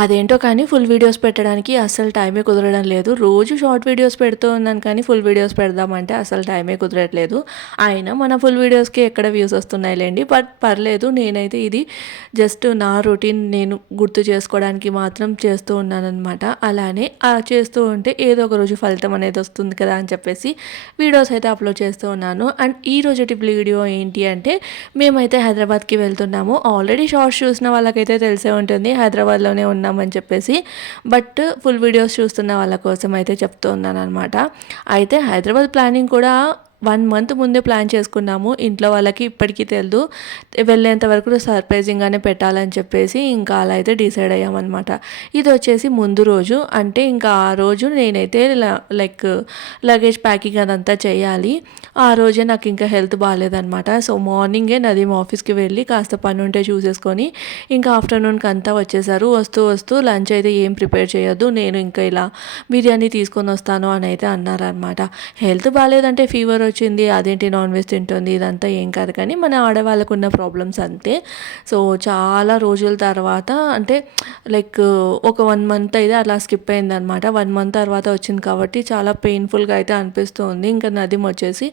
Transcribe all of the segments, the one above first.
అదేంటో కానీ full videos పెట్టడానికి అస్సలు టైమే కుదరడం లేదు. రోజు షార్ట్ వీడియోస్ పెడుతూ ఉన్నాను కానీ ఫుల్ వీడియోస్ పెడదామంటే అసలు టైమే కుదరట్లేదు. అయినా మన ఫుల్ వీడియోస్‌కి ఎక్కడ వ్యూస్ వస్తున్నాయిలెండి. బట్ పర్లేదు. నేనైతే ఇది జస్ట్ నా రొటీన్ నేను గుర్తు చేసుకోవడానికి మాత్రం చేస్తూ ఉన్నాననమాట. అలానే చేస్తూ ఉంటే ఏదో ఒక రోజు ఫలితం అనేది వస్తుంది కదా అని చెప్పేసి వీడియోస్ అయితే అప్లోడ్ చేస్తూ ఉన్నాను. అండ్ ఈ రోజుటి వీడియో ఏంటి అంటే మేమైతే హైదరాబాద్‌కి వెళ్తున్నాము. ఆల్రెడీ షార్ట్స్ చూసిన వాళ్ళకైతే తెలిసే ఉంటుంది హైదరాబాద్‌లోనే ఉన్నామని చెప్పేసి. బట్ ఫుల్ వీడియోస్ చూస్తున్న వాళ్ళ కోసం అయితే చెప్తూ ఉన్నాననమాట. అయితే హైదరాబాద్ ప్లానింగ్ కూడా 1 మంత్ ముందే ప్లాన్ చేసుకున్నాము. ఇంట్లో వాళ్ళకి ఇప్పటికీ తెలీదు. వెళ్ళేంత వరకు సర్ప్రైజింగ్‌గానే పెట్టాలని చెప్పేసి ఇంకా అలా అయితే డిసైడ్ అయ్యామనమాట. ఇదొచ్చేసి ముందు రోజు. అంటే ఇంకా ఆ రోజు నేనైతే లైక్ లగేజ్ ప్యాకింగ్ అదంతా చేయాలి. ఆ రోజే నాకు ఇంకా హెల్త్ బాలేదనమాట. సో మార్నింగే నదీమ్ ఆఫీస్‌కి వెళ్ళి కాస్త పని ఉంటే చూసేసుకొని ఇంకా ఆఫ్టర్‌నూన్‌కి అంతా వచ్చేసారు. వస్తూ లంచ్ అయితే ఏం ప్రిపేర్ చేయొద్దు. నేను ఇంకా ఇలా బిర్యానీ తీసుకొని వస్తాను అని అయితే అన్నారనమాట. హెల్త్ బాలేదంటే ఫీవర్ వచ్చింది, అదేంటి నాన్ వెజ్ తింటుంది, ఇదంతా ఏం కాదు కానీ మన ఆడవాళ్ళకు ఉన్న ప్రాబ్లమ్స్ అంతే. సో చాలా రోజుల తర్వాత అంటే లైక్ ఒక 1 మంత్ అయితే అలా స్కిప్ అయిందనమాట. 1 మంత్ తర్వాత వచ్చింది కాబట్టి చాలా పెయిన్ఫుల్గా అయితే అనిపిస్తుంది. ఇంకా నదీమ్ వచ్చేసి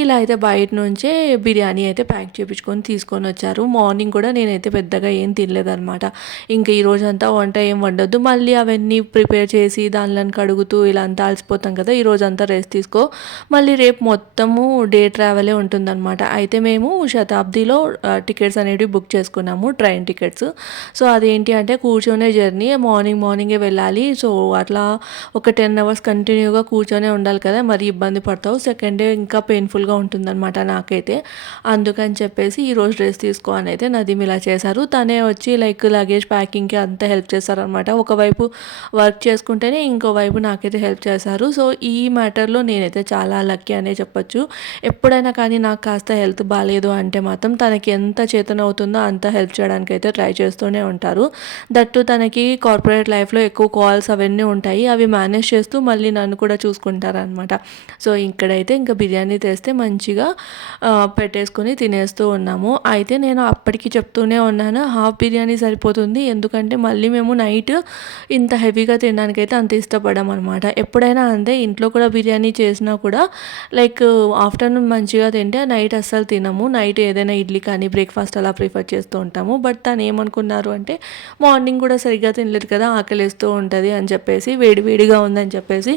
ఇలా అయితే బయట నుంచే బిర్యానీ అయితే ప్యాక్ చేయించుకొని తీసుకొని వచ్చారు. మార్నింగ్ కూడా నేనైతే పెద్దగా ఏం తినలేదనమాట. ఇంకా ఈ రోజంతా వంట ఏం వండొద్దు, మళ్ళీ అవన్నీ ప్రిపేర్ చేసి దానిలో కడుగుతూ ఇలా అంతా అలసిపోతాం కదా, ఈ రోజంతా రెస్ట్ తీసుకో, మళ్ళీ రేపు మొత్తము డే ట్రావెలే ఉంటుందన్నమాట. అయితే మేము శతాబ్దిలో టికెట్స్ అనేవి బుక్ చేసుకున్నాము, ట్రైన్ టికెట్స్. సో అదేంటి అంటే కూర్చొనే జర్నీ, మార్నింగే వెళ్ళాలి. సో అట్లా ఒక 10 అవర్స్ కంటిన్యూగా కూర్చొనే ఉండాలి కదా, మరి ఇబ్బంది పడతావు. సెకండ్ డే ఇంకా పెయిన్ఫుల్గా ఉంటుందన్నమాట నాకైతే. అందుకని చెప్పేసి ఈరోజు రెస్ట్ తీసుకో అని అయితే నదీమ్ ఇలా చేశారు. తనే వచ్చి లైక్ లగేజ్ ప్యాకింగ్కి అంతా హెల్ప్ చేశారనమాట. ఒకవైపు వర్క్ చేసుకుంటేనే ఇంకోవైపు నాకైతే హెల్ప్ చేశారు. సో ఈ మ్యాటర్లో నేనైతే చాలా లక్కీ అనే చెప్పొచ్చు. ఎప్పుడైనా కానీ నాకు కాస్త హెల్త్ బాగాలేదు అంటే మాత్రం తనకి ఎంత చేతనవుతుందో అంత హెల్ప్ చేయడానికి అయితే ట్రై చేస్తూనే ఉంటారు. దట్టు తనకి కార్పొరేట్ లైఫ్లో ఎక్కువ కాల్స్ అవన్నీ ఉంటాయి. అవి మేనేజ్ చేస్తూ మళ్ళీ నన్ను కూడా చూసుకుంటారనమాట. సో ఇక్కడైతే ఇంకా బిర్యానీ తెస్తే మంచిగా పెట్టేసుకొని తినేస్తూ ఉన్నాము. అయితే నేను అప్పటికి చెప్తూనే ఉన్నాను, హాఫ్ బిర్యానీ సరిపోతుంది, ఎందుకంటే మళ్ళీ మేము నైట్ ఇంత హెవీగా తినడానికైతే అంత ఇష్టపడమనమాట. ఎప్పుడైనా అంతే, ఇంట్లో కూడా బిర్యానీ చేసినా కూడా లైక్ ఆఫ్టర్నూన్ మంచిగా తింటే నైట్ అస్సలు తినము. నైట్ ఏదైనా ఇడ్లీ కానీ బ్రేక్ఫాస్ట్ అలా ప్రిఫర్ చేస్తూ ఉంటాము. బట్ తను ఏమనుకున్నారు అంటే మార్నింగ్ కూడా సరిగ్గా తినలేదు కదా, ఆకలిస్తూ ఉంటుంది అని చెప్పేసి, వేడిగా ఉందని చెప్పేసి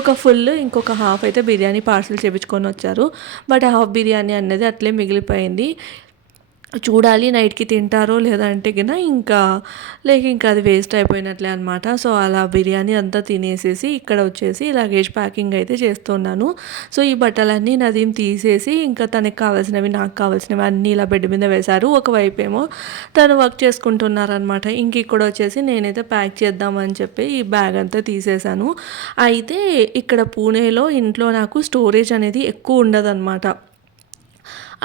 ఒక ఫుల్ ఇంకొక హాఫ్ అయితే బిర్యానీ పార్సల్ చేయించుకొని వచ్చారు. బట్ హాఫ్ బిర్యానీ అనేది అట్లే మిగిలిపోయింది. చూడాలి నైట్కి తింటారో లేదంటే కింద ఇంకా ఇంకా అది వేస్ట్ అయిపోయినట్లే అనమాట. సో అలా బిర్యానీ అంతా తినేసేసి ఇక్కడ వచ్చేసి లగేజ్ ప్యాకింగ్ అయితే చేస్తున్నాను. సో ఈ బట్టలన్నీ నదీమ్ తీసేసి ఇంకా తనకి కావాల్సినవి నాకు కావాల్సినవి అన్నీ ఇలా బెడ్ మీద వేశారు. ఒకవైపు ఏమో తను వర్క్ చేసుకుంటున్నారనమాట. ఇంక ఇక్కడ వచ్చేసి నేనైతే ప్యాక్ చేద్దామని చెప్పి ఈ బ్యాగ్ అంతా తీసేశాను. అయితే ఇక్కడ పూణేలో ఇంట్లో నాకు స్టోరేజ్ అనేది ఎక్కువ ఉండదన్నమాట.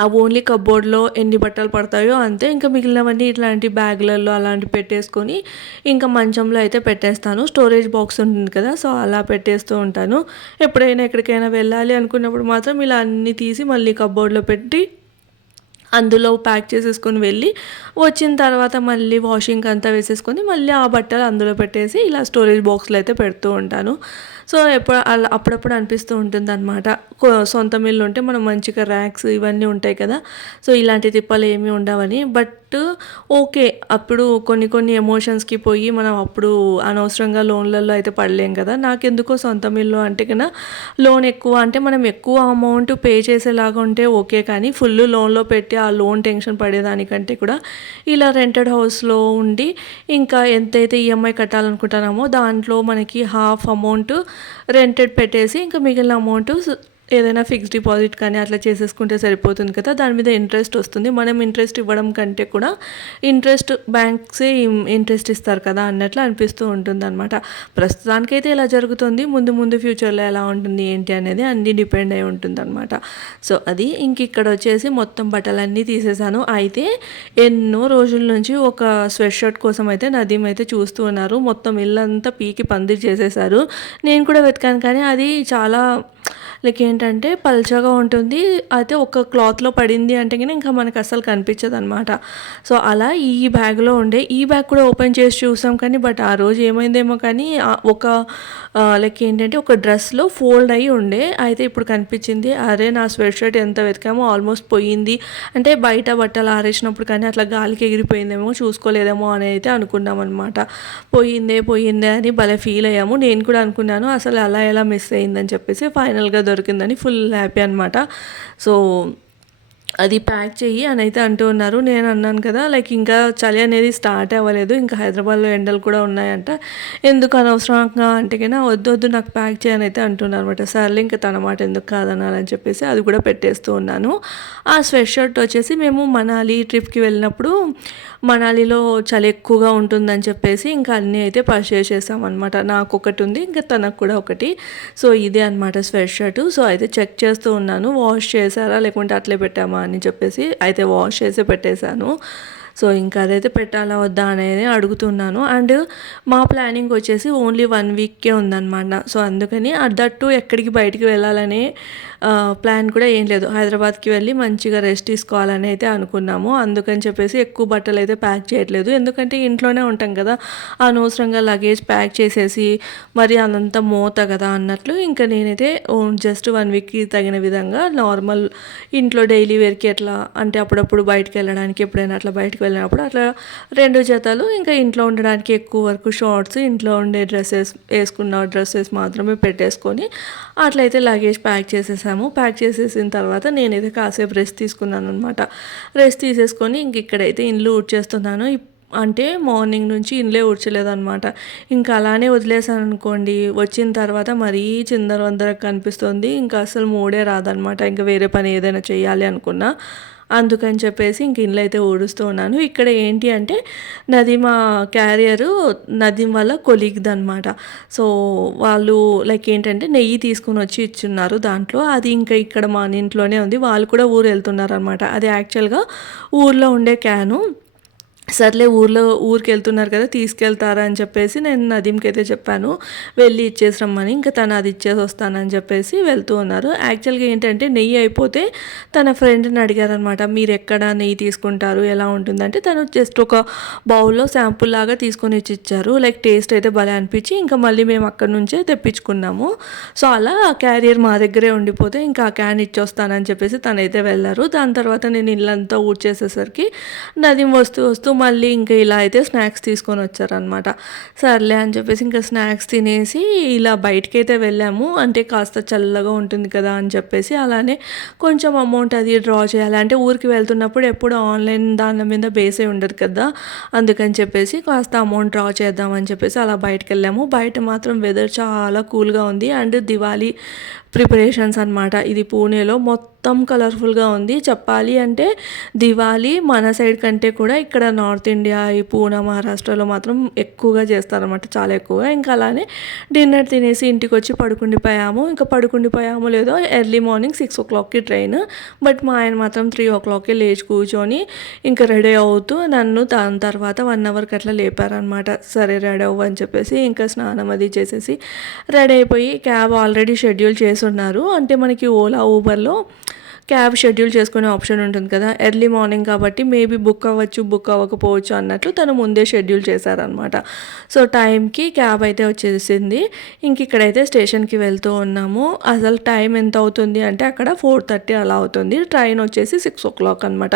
ఆ ఓన్లీ కబోర్డ్లో ఎన్ని బట్టలు పడతాయో అంతే, ఇంకా మిగిలినవన్నీ ఇట్లాంటి బ్యాగులలో అలాంటి పెట్టేసుకొని ఇంకా మంచంలో అయితే పెట్టేస్తాను. స్టోరేజ్ బాక్స్ ఉంటుంది కదా, సో అలా పెట్టేస్తూ ఉంటాను. ఎప్పుడైనా ఎక్కడికైనా వెళ్ళాలి అనుకున్నప్పుడు మాత్రం ఇలా అన్నీ తీసి మళ్ళీ కబోర్డ్లో పెట్టి అందులో ప్యాక్ చేసేసుకొని వెళ్ళి వచ్చిన తర్వాత మళ్ళీ వాషింగ్కి అంతా వేసేసుకొని మళ్ళీ ఆ బట్టలు అందులో పెట్టేసి ఇలా స్టోరేజ్ బాక్స్లో అయితే పెడుతూ ఉంటాను. సో అప్పుడప్పుడు అనిపిస్తూ ఉంటుంది అనమాట, సొంతం ఇల్లు ఉంటే మనం మంచిగా ర్యాక్స్ ఇవన్నీ ఉంటాయి కదా, సో ఇలాంటి తిప్పలు ఏమీ ఉండవని. బట్ ఓకే, అప్పుడు కొన్ని ఎమోషన్స్కి పోయి మనం అప్పుడు అనవసరంగా లోన్లలో అయితే పడలేం కదా. నాకెందుకో సొంతం ఇల్లు అంటే కన్నా లోన్ ఎక్కువ అంటే మనం ఎక్కువ అమౌంట్ పే చేసేలాగా ఉంటే ఓకే, కానీ ఫుల్ లోన్లో పెట్టి ఆ లోన్ టెన్షన్ పడేదానికంటే కూడా ఇలా రెంటెడ్ హౌస్లో ఉండి ఇంకా ఎంతైతే ఈఎంఐ కట్టాలనుకుంటున్నామో దాంట్లో మనకి హాఫ్ అమౌంట్ రెంటెడ్ పెట్టేసి ఇంకా మిగిలిన అమౌంట్ ఏదైనా ఫిక్స్డ్ డిపాజిట్ కానీ అట్లా చేసేసుకుంటే సరిపోతుంది కదా, దాని మీద ఇంట్రెస్ట్ వస్తుంది. మనం ఇంట్రెస్ట్ ఇవ్వడం కంటే కూడా బ్యాంక్సే ఇంట్రెస్ట్ ఇస్తారు కదా అన్నట్లు అనిపిస్తూ ఉంటుంది అనమాట. ప్రస్తుతానికైతే ఇలా జరుగుతుంది, ముందు ఫ్యూచర్లో ఎలా ఉంటుంది ఏంటి అనేది అన్నీ డిపెండ్ అయి ఉంటుంది అనమాట. సో అది ఇక్కడ వచ్చేసి మొత్తం బట్టలన్నీ తీసేసాను. అయితే ఎన్నో రోజుల నుంచి ఒక స్వెట్ షర్ట్ కోసం అయితే నదీమ్ అయితే చూస్తూ ఉన్నారు. మొత్తం ఇల్లంతా పీకి పందిరి చేసేసారు. నేను కూడా వెతికాను కానీ అది చాలా లైక్ ఏంటంటే ఏంటంటే పల్చగా ఉంటుంది. అయితే ఒక క్లాత్‌లో పడింది అంటే గనుక ఇంకా మనకు అస్సలు కనిపించదనమాట. సో, అలా ఈ బ్యాగ్‌లో ఉండే. ఈ బ్యాగ్ కూడా ఓపెన్ చేసి చూసాం కానీ బట్ ఆ రోజు ఏమైందేమో కానీ ఒక లైక్ ఏంటంటే ఒక డ్రెస్‌లో ఫోల్డ్ అయ్యి ఉండే. అయితే ఇప్పుడు కనిపించింది. అరే! నా స్వెట్ షర్ట్ ఎంత వెతికామో ఆల్మోస్ట్ పోయింది. అంటే బయట బట్టలు ఆరేసినప్పుడు కానీ అట్లా గాలికి ఎగిరిపోయిందేమో చూసుకోలేదేమో అని అయితే అనుకున్నామనమాట. పోయిందే అని భలే ఫీల్ అయ్యాము. నేను కూడా అనుకున్నాను అసలు అలా ఎలా మిస్ అయిందని చెప్పేసి. ఫైనల్‌గా దొరికిందని ఫుల్ హ్యాపీ అనమాట. సో, అది ప్యాక్ చెయ్యి అని అయితే అంటూ ఉన్నారు. నేను అన్నాను కదా లైక్ ఇంకా చలి అనేది స్టార్ట్ అవ్వలేదు. ఇంకా హైదరాబాద్‌లో ఎండలు కూడా ఉన్నాయంట. ఎందుకు అనవసరంగా అంటే గిన వద్దు నాకు ప్యాక్ చేయని అయితే అంటున్నారనమాట. సర్లే ఇంక తన మాట ఎందుకు కాదనాలని చెప్పేసి అది కూడా పెట్టేస్తూ ఉన్నాను. ఆ స్వెట్ షర్ట్ వచ్చేసి మేము మనాలి ట్రిప్‌కి వెళ్ళినప్పుడు మనాలిలో చలి ఎక్కువగా ఉంటుందని చెప్పేసి ఇంకా అన్నీ అయితే పర్చేస్ చేసామన్నమాట. నాకొకటి ఉంది. ఇంకా తనకు కూడా ఒకటి. సో, ఇదే అనమాట స్వెట్ షర్టు. సో, అయితే చెక్ చేస్తూ ఉన్నాను. వాష్ చేశారా లేకుంటే అట్లే పెట్టామా అని చెప్పేసి. అయితే వాష్ చేసి పెట్టేశాను. సో, ఇంకా అదైతే పెట్టాలా వద్దా అనేది అడుగుతున్నాను. అండ్ మా ప్లానింగ్ వచ్చేసి ఓన్లీ 1 వీక్‌కే ఉందన్నమాట. సో, అందుకని దట్ ఎక్కడికి బయటికి వెళ్ళాలనే ప్లాన్ కూడా ఏం లేదు. హైదరాబాద్‌కి వెళ్ళి మంచిగా రెస్ట్ తీసుకోవాలని అయితే అనుకున్నాము. అందుకని చెప్పేసి ఎక్కువ బట్టలు అయితే ప్యాక్ చేయట్లేదు. ఎందుకంటే ఇంట్లోనే ఉంటాం కదా, అనవసరంగా లగేజ్ ప్యాక్ చేసేసి మరి అదంతా మోత కదా అన్నట్లు ఇంకా నేనైతే జస్ట్ 1 వీక్‌కి తగిన విధంగా నార్మల్ ఇంట్లో డైలీ వేర్‌కి ఎట్లా అంటే అప్పుడప్పుడు బయటికి వెళ్ళడానికి ఎప్పుడైనా అట్లా బయటికి వెళ్ళినప్పుడు అట్లా 2 జతలు, ఇంకా ఇంట్లో ఉండడానికి ఎక్కువ వరకు షార్ట్స్, ఇంట్లో ఉండే వేసుకున్న డ్రెస్సెస్ మాత్రమే పెట్టేసుకొని అట్లయితే లగేజ్ ప్యాక్ చేసేసాము. ప్యాక్ చేసేసిన తర్వాత నేనైతే కాసేపు రెస్ట్ తీసుకున్నాను అనమాట. రెస్ట్ తీసేసుకొని ఇంక ఇక్కడైతే ఇల్లు ఊడ్చేస్తున్నాను. అంటే మార్నింగ్ నుంచి ఇండ్లే ఊడ్చలేదనమాట. ఇంకా అలానే వదిలేసాను అనుకోండి, వచ్చిన తర్వాత మరీ చిందరవందరగా కనిపిస్తుంది. ఇంకా అసలు మూడే రాదనమాట. ఇంకా వేరే పని ఏదైనా చేయాలి అనుకున్నా. అందుకని చెప్పేసి ఇంక ఇండ్లు అయితే ఊడుస్తూ ఉన్నాను. ఇక్కడ ఏంటి అంటే మా క్యారియరు నదీం వాళ్ళ కొలీగ్‌దనమాట. సో, వాళ్ళు లైక్ ఏంటంటే నెయ్యి తీసుకొని వచ్చి ఇచ్చున్నారు దాంట్లో. అది ఇంకా ఇక్కడ మన ఇంట్లోనే ఉంది. వాళ్ళు కూడా ఊరు వెళ్తున్నారనమాట. అది యాక్చువల్‌గా ఊర్లో ఉండే క్యాను. సర్లే ఊరికెళ్తున్నారు కదా తీసుకెళ్తారా అని చెప్పేసి నేను నదీంకి అయితే చెప్పాను వెళ్ళి ఇచ్చేసి రమ్మని. ఇంకా తను అది ఇచ్చేసి వస్తానని చెప్పేసి వెళ్తూ ఉన్నారు. యాక్చువల్గా ఏంటంటే నెయ్యి అయిపోతే తన ఫ్రెండ్ని అడిగారనమాట, మీరు ఎక్కడ నెయ్యి తీసుకుంటారు ఎలా ఉంటుందంటే తను జస్ట్ ఒక బౌల్లో శాంపుల్ లాగా తీసుకొని ఇచ్చారు. లైక్ టేస్ట్ అయితే భలే అనిపించి ఇంకా మళ్ళీ మేము అక్కడి నుంచే తెప్పించుకున్నాము. సో, అలా ఆ క్యారియర్ మా దగ్గరే ఉండిపోతే ఇంకా ఆ క్యాన్ ఇచ్చొస్తానని చెప్పేసి తనైతే వెళ్ళారు. దాని తర్వాత నేను ఇల్లంతా ఊడ్చేసేసరికి నదీం వస్తూ మళ్ళీ ఇంకా ఇలా అయితే స్నాక్స్ తీసుకొని వచ్చారనమాట. సర్లే అని చెప్పేసి ఇంకా స్నాక్స్ తినేసి ఇలా బయటకైతే వెళ్ళాము. అంటే కాస్త చల్లగా ఉంటుంది కదా అని చెప్పేసి అలానే కొంచెం అమౌంట్ అది డ్రా చేయాలి. అంటే ఊరికి వెళ్తున్నప్పుడు ఎప్పుడు ఆన్లైన్ దాని మీద బేసే ఉండదు కదా, అందుకని చెప్పేసి కాస్త అమౌంట్ డ్రా చేద్దామని చెప్పేసి అలా బయటకు వెళ్ళాము. బయట మాత్రం వెదర్ చాలా కూల్గా ఉంది. అండ్ దివాళీ ప్రిపరేషన్స్ అనమాట. ఇది పూణేలో మొత్తం కలర్ఫుల్గా ఉంది. చెప్పాలి అంటే దివాళీ మన సైడ్ కంటే కూడా ఇక్కడ నార్త్ ఇండియా ఈ పూణే మహారాష్ట్రలో మాత్రం ఎక్కువగా చేస్తారనమాట, చాలా ఎక్కువగా. ఇంకా అలానే డిన్నర్ తినేసి ఇంటికి వచ్చి పడుకుండిపోయాము లేదో ఎర్లీ మార్నింగ్ 6 o'clockకి ట్రైన్. బట్ మా ఆయన మాత్రం 3 o'clockకే లేచి కూర్చొని ఇంకా రెడీ అవుతూ నన్ను దాని తర్వాత 1 అవర్కి అట్లా లేపారనమాట. సరే రెడీ అవ్వు అని చెప్పేసి ఇంకా స్నానం అది చేసేసి రెడీ అయిపోయి క్యాబ్ ఆల్రెడీ షెడ్యూల్ చేసి ఉన్నారు. అంటే మనకి ఓలా ఊబర్లో క్యాబ్ షెడ్యూల్ చేసుకునే ఆప్షన్ ఉంటుంది కదా, ఎర్లీ మార్నింగ్ కాబట్టి మేబీ బుక్ అవ్వచ్చు బుక్ అవ్వకపోవచ్చు అన్నట్లు తను ముందే షెడ్యూల్ చేశారనమాట. సో, టైంకి క్యాబ్ అయితే వచ్చేసింది. ఇంక ఇక్కడైతే స్టేషన్కి వెళ్తూ ఉన్నాము. అసలు టైం ఎంత అవుతుంది అంటే అక్కడ 4:30 అలా అవుతుంది. ట్రైన్ వచ్చేసి 6 o'clock అనమాట.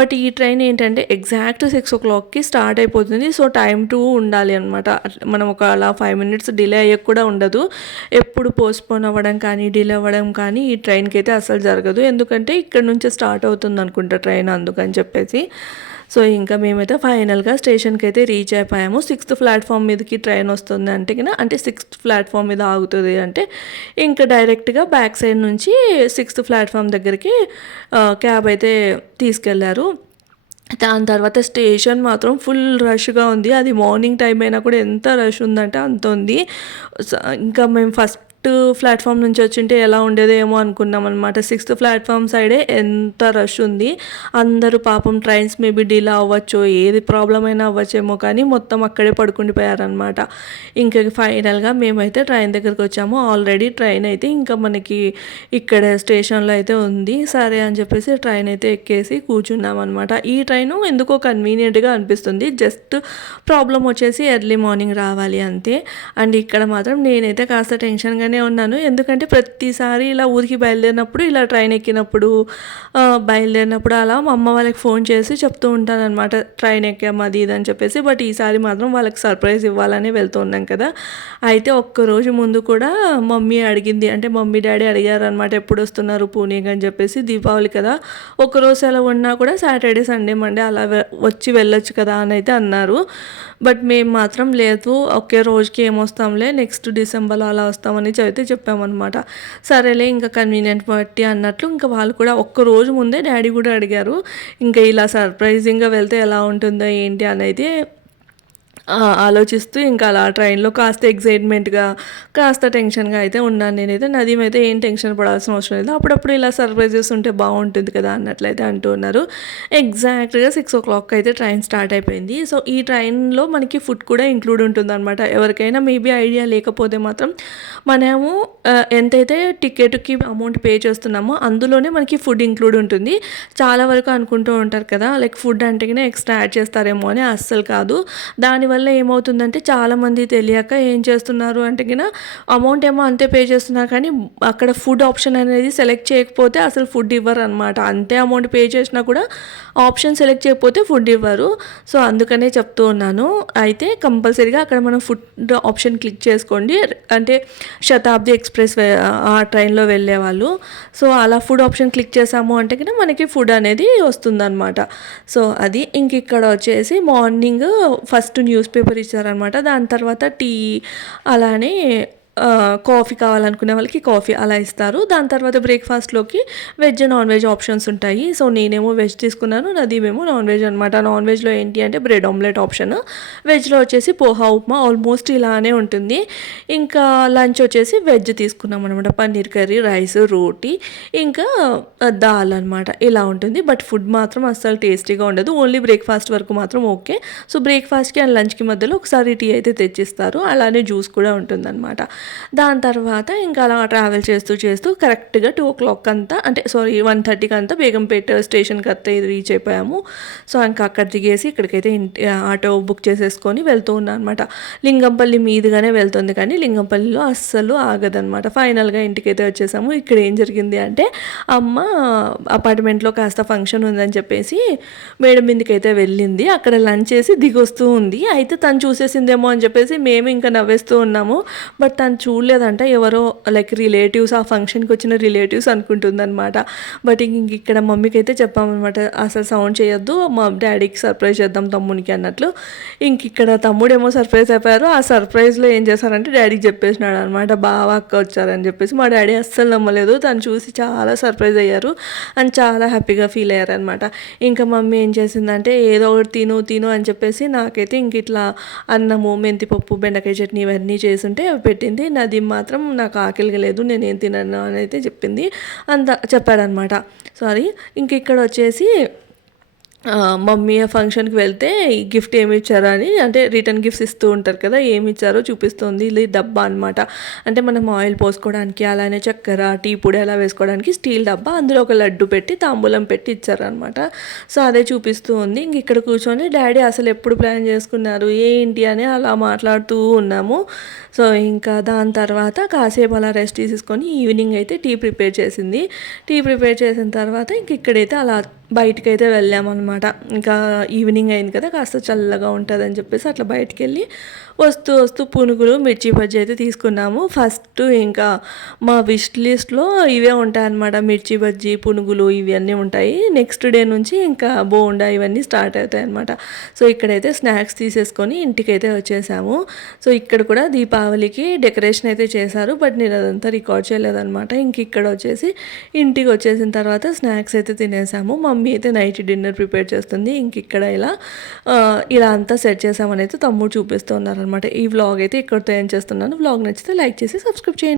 బట్ ఈ ట్రైన్ ఏంటంటే ఎగ్జాక్ట్ 6 o'clockకి స్టార్ట్ అయిపోతుంది. సో, టైం టు ఉండాలి అనమాట. మనం ఒక అలా 5 minutes డిలే అయ్యే కూడా ఉండదు. ఎప్పుడు పోస్ట్పోన్ అవ్వడం కానీ డిలే అవ్వడం కానీ ఈ ట్రైన్కి అయితే అసలు జరగదు. ఎందుకంటే ఇక్కడ నుంచి స్టార్ట్ అవుతుంది అనుకుంటా ట్రైన్, అందుకని చెప్పేసి. సో, ఇంకా మేమైతే ఫైనల్గా స్టేషన్కి అయితే రీచ్ అయిపోయాము. 6th ప్లాట్ఫామ్ మీదకి ట్రైన్ వస్తుంది అంటే అంటే 6th ప్లాట్ఫామ్ మీద ఆగుతుంది అంటే ఇంకా డైరెక్ట్గా బ్యాక్ సైడ్ నుంచి 6th ప్లాట్ఫామ్ దగ్గరికి క్యాబ్ అయితే తీసుకెళ్లారు. దాని తర్వాత స్టేషన్ మాత్రం ఫుల్ రష్గా ఉంది. అది మార్నింగ్ టైం అయినా కూడా ఎంత రష్ ఉందంటే అంత ఉంది. ఇంకా మేము ఫస్ట్ ప్లాట్ఫామ్ నుంచి వచ్చింటే ఎలా ఉండేదేమో అనుకున్నాం అనమాట. 6th ప్లాట్ఫామ్ సైడే ఎంత రష్ ఉంది. అందరూ పాపం ట్రైన్స్ మేబీ డిలే అవ్వచ్చు, ఏది ప్రాబ్లం అయినా అవ్వచ్చేమో, కానీ మొత్తం అక్కడే పడుకుండిపోయారనమాట. ఇంకా ఫైనల్గా మేమైతే ట్రైన్ దగ్గరికి వచ్చాము. ఆల్రెడీ ట్రైన్ అయితే ఇంకా మనకి ఇక్కడ స్టేషన్లో అయితే ఉంది. సరే అని చెప్పేసి ట్రైన్ అయితే ఎక్కేసి కూర్చున్నాం అనమాట. ఈ ట్రైను ఎందుకో కన్వీనియంట్గా అనిపిస్తుంది. జస్ట్ ప్రాబ్లం వచ్చేసి ఎర్లీ మార్నింగ్ రావాలి అంతే. అండ్ ఇక్కడ మాత్రం నేనైతే కాస్త టెన్షన్గానే ఉన్నాను. ఎందుకంటే ప్రతిసారి ఇలా ఊరికి బయలుదేరినప్పుడు, ఇలా ట్రైన్ ఎక్కినప్పుడు, బయలుదేరినప్పుడు అలా మా అమ్మ వాళ్ళకి ఫోన్ చేసి చెప్తూ ఉంటాను అనమాట, ట్రైన్ ఎక్కాము అది ఇది అని చెప్పేసి. బట్ ఈసారి మాత్రం వాళ్ళకి సర్ప్రైజ్ ఇవ్వాలని వెళ్తూ ఉన్నాం కదా. అయితే ఒక్కరోజు ముందు కూడా మమ్మీ అడిగింది, అంటే మమ్మీ డాడీ అడిగారు అనమాట, ఎప్పుడు వస్తున్నారు పూణేకి అని చెప్పేసి. దీపావళి కదా, ఒక్కరోజు సెలవు ఉన్నా కూడా సాటర్డే సండే మండే అలా వచ్చి వెళ్ళొచ్చు కదా అని అయితే అన్నారు. బట్ మేము మాత్రం లేదు, ఒకే రోజుకి ఏమొస్తాంలే, నెక్స్ట్ డిసెంబర్లో అలా వస్తామని అయితే చెప్పామన్నమాట. సరేలే ఇంకా కన్వీనియంట్ బట్టి అన్నట్లు ఇంకా వాళ్ళు కూడా ఒక్క రోజు ముందే డాడీ కూడా అడిగారు, ఇంకా ఇలా సర్ప్రైజింగ్గా వెళ్తే ఎలా ఉంటుందో ఏంటి అని అయితే ఆలోచిస్తూ ఇంకా అలా ట్రైన్లో కాస్త ఎగ్జైట్మెంట్గా, కాస్త టెన్షన్గా అయితే ఉన్నాను నేనైతే. నదీమ్ అయితే ఏం టెన్షన్ పడాల్సిన అవసరం లేదు, అప్పుడప్పుడు ఇలా సర్ప్రైజెస్ ఉంటే బాగుంటుంది కదా అన్నట్లయితే అంటూ ఉన్నారు. ఎగ్జాక్ట్గా 6 o'clock అయితే ట్రైన్ స్టార్ట్ అయిపోయింది. సో ఈ ట్రైన్లో మనకి ఫుడ్ కూడా ఇంక్లూడ్ ఉంటుంది అనమాట. ఎవరికైనా మేబీ ఐడియా లేకపోతే మాత్రం మనము ఎంతైతే టికెట్కి అమౌంట్ పే చేస్తున్నామో అందులోనే మనకి ఫుడ్ ఇంక్లూడ్ ఉంటుంది. చాలా వరకు అనుకుంటూ ఉంటారు కదా, లైక్ ఫుడ్ అంటేనే ఎక్స్ట్రా యాడ్ చేస్తారేమో అని. అస్సలు కాదు. దానివల్ల ఏమవుతుందంటే చాలామంది తెలియక ఏం చేస్తున్నారు అంటే కినా అమౌంట్ ఏమో అంతే పే చేస్తున్నారు, కానీ అక్కడ ఫుడ్ ఆప్షన్ అనేది సెలెక్ట్ చేయకపోతే అసలు ఫుడ్ ఇవ్వరు అనమాట. అంతే అమౌంట్ పే చేసినా కూడా ఆప్షన్ సెలెక్ట్ చేయకపోతే ఫుడ్ ఇవ్వరు. సో అందుకనే చెప్తూ ఉన్నాను. అయితే కంపల్సరీగా అక్కడ మనం ఫుడ్ ఆప్షన్ క్లిక్ చేసుకోండి, అంటే శతాబ్ది ఎక్స్ప్రెస్ ఆ ట్రైన్లో వెళ్ళే వాళ్ళు. సో అలా ఫుడ్ ఆప్షన్ క్లిక్ చేసాము అంటే కన్నా మనకి ఫుడ్ అనేది వస్తుందన్నమాట. సో అది ఇంక ఇక్కడ వచ్చేసి మార్నింగ్ ఫస్ట్ న్యూస్ పేపర్ ఇచ్చారనమాట. దాని తర్వాత టీ, అలానే కాఫీ కావాలనుకునే వాళ్ళకి కాఫీ అలా ఇస్తారు. దాని తర్వాత బ్రేక్ఫాస్ట్లోకి వెజ్ నాన్ వెజ్ ఆప్షన్స్ ఉంటాయి. సో నేనేమో వెజ్ తీసుకున్నాను, నదీమేమో నాన్ వెజ్ అనమాట. నాన్ వెజ్లో ఏంటి అంటే బ్రెడ్ ఆమ్లెట్ ఆప్షన్, వెజ్లో వచ్చేసి పోహా ఉప్మా, ఆల్మోస్ట్ ఇలానే ఉంటుంది. ఇంకా లంచ్ వచ్చేసి వెజ్ తీసుకున్నాం అనమాట, పన్నీర్ కర్రీ, రైస్, రోటీ, ఇంకా దాల్ అనమాట. ఇలా ఉంటుంది. బట్ ఫుడ్ మాత్రం అస్సలు టేస్టీగా ఉండదు, ఓన్లీ బ్రేక్ఫాస్ట్ వరకు మాత్రం ఓకే. సో బ్రేక్ఫాస్ట్కి అండ్ లంచ్కి మధ్యలో ఒకసారి టీ అయితే తెచ్చిస్తారు, అలానే జ్యూస్ కూడా ఉంటుందన్నమాట. దాని తర్వాత ఇంకా అలా ట్రావెల్ చేస్తూ చేస్తూ కరెక్ట్గా 2 o'clock అంతా, అంటే 1:30కి అంతా బేగంపేట స్టేషన్కి అంతా రీచ్ అయిపోయాము. సో ఇంకా అక్కడ దిగేసి ఇక్కడికైతే ఆటో బుక్ చేసేసుకొని వెళ్తూ ఉన్నాను అనమాట. లింగంపల్లి మీదుగానే వెళ్తుంది, కానీ లింగంపల్లిలో అస్సలు ఆగదనమాట. ఫైనల్గా ఇంటికైతే వచ్చేసాము. ఇక్కడ ఏం జరిగింది అంటే అమ్మ అపార్ట్మెంట్లో కాస్త ఫంక్షన్ ఉందని చెప్పేసి మేడం మీదకైతే వెళ్ళింది. అక్కడ లంచ్ చేసి దిగొస్తూ ఉంది. అయితే తను చూసేసిందేమో అని చెప్పేసి మేము ఇంకా నవ్వేస్తూ ఉన్నాము. బట్ తను చూడలేదంట, ఎవరో లైక్ రిలేటివ్స్, ఆ ఫంక్షన్కి వచ్చిన రిలేటివ్స్ అనుకుంటుందన్నమాట. బట్ ఇంక ఇక్కడ మమ్మీకి అయితే చెప్పామన్నమాట, అసలు సౌండ్ చేయొద్దు, మా డాడీకి సర్ప్రైజ్ చేద్దాం తమ్మునికి అన్నట్లు. ఇంక ఇక్కడ తమ్ముడేమో సర్ప్రైజ్ అయిపోయారు. ఆ సర్ప్రైజ్లో ఏం చేశారంటే డాడీకి చెప్పేసినాడు అనమాట, బావ అక్క వచ్చారని చెప్పేసి. మా డాడీ అస్సలు నమ్మలేదు, తను చూసి చాలా సర్ప్రైజ్ అయ్యారు అని చాలా హ్యాపీగా ఫీల్ అయ్యారనమాట. ఇంకా మమ్మీ ఏం చేసిందంటే ఏదో ఒకటి తిను అని చెప్పేసి నాకైతే ఇంక ఇట్లా అన్నము, మెంతిపప్పు, బెండకాయ చట్నీ ఇవన్నీ చేసుంటే పెట్టింది. నది మాత్రం నాకు ఆకలిగా లేదు, నేనేం తినను అని అయితే చెప్పింది, అంత చెప్పాడనమాట. సారీ. ఇంక ఇక్కడ వచ్చేసి మమ్మీ ఫంక్షన్కి వెళ్తే గిఫ్ట్ ఏమి ఇచ్చారో అని, అంటే రిటర్న్ గిఫ్ట్స్ ఇస్తూ ఉంటారు కదా, ఏమి ఇచ్చారో చూపిస్తుంది. ఇది డబ్బా అనమాట, అంటే మనం ఆయిల్ పోసుకోవడానికి, అలానే చక్కెర, టీ పొడి అలా వేసుకోవడానికి స్టీల్ డబ్బా, అందులో ఒక లడ్డు పెట్టి తాంబూలం పెట్టి ఇచ్చారనమాట. సో అదే చూపిస్తూ ఉంది. ఇంక ఇక్కడ కూర్చొని డాడీ అసలు ఎప్పుడు ప్లాన్ చేసుకున్నారు ఏంటి అని అలా మాట్లాడుతూ ఉన్నాము. సో ఇంకా దాని తర్వాత కాసేపు అలా రెస్ట్ తీసుకొని ఈవినింగ్ అయితే టీ ప్రిపేర్ చేసింది. టీ ప్రిపేర్ చేసిన తర్వాత ఇంక ఇక్కడైతే అలా బయటకైతే వెళ్ళామన్నమాట. ఇంకా ఈవినింగ్ అయింది కదా, కాస్త చల్లగా ఉంటుందని చెప్పేసి అట్లా బయటికి వెళ్ళి వస్తూ పునుగులు, మిర్చి బజ్జీ అయితే తీసుకున్నాము. ఫస్ట్ ఇంకా మా విష్ లిస్ట్లో ఇవే ఉంటాయన్నమాట, మిర్చి బజ్జీ, పునుగులు ఇవన్నీ ఉంటాయి. నెక్స్ట్ డే నుంచి ఇంకా బోండా ఇవన్నీ స్టార్ట్ అవుతాయి అన్నమాట. సో ఇక్కడైతే స్నాక్స్ తీసేసుకొని ఇంటికైతే వచ్చేసాము. సో ఇక్కడ కూడా దీపావళికి డెకరేషన్ అయితే చేశారు, బట్ నేను అదంతా రికార్డ్ చేయలేదన్నమాట. ఇంక ఇక్కడ వచ్చేసి ఇంటికి వచ్చేసిన తర్వాత స్నాక్స్ అయితే తినేసాము. మమ్మీ అయితే నైట్ డిన్నర్ ప్రిపేర్ చేస్తుంది. ఇంక ఇక్కడ ఇలా అంతా సెట్ చేసామని అయితే తమ్ముడు చూపిస్తున్నారు అనమాట. ఈ వ్లాగ్ అయితే ఇక్కడితో ఏం చేస్తున్నాను. వ్లాగ్ నచ్చితే లైక్ చేసి సబ్స్క్రైబ్ చేయండి.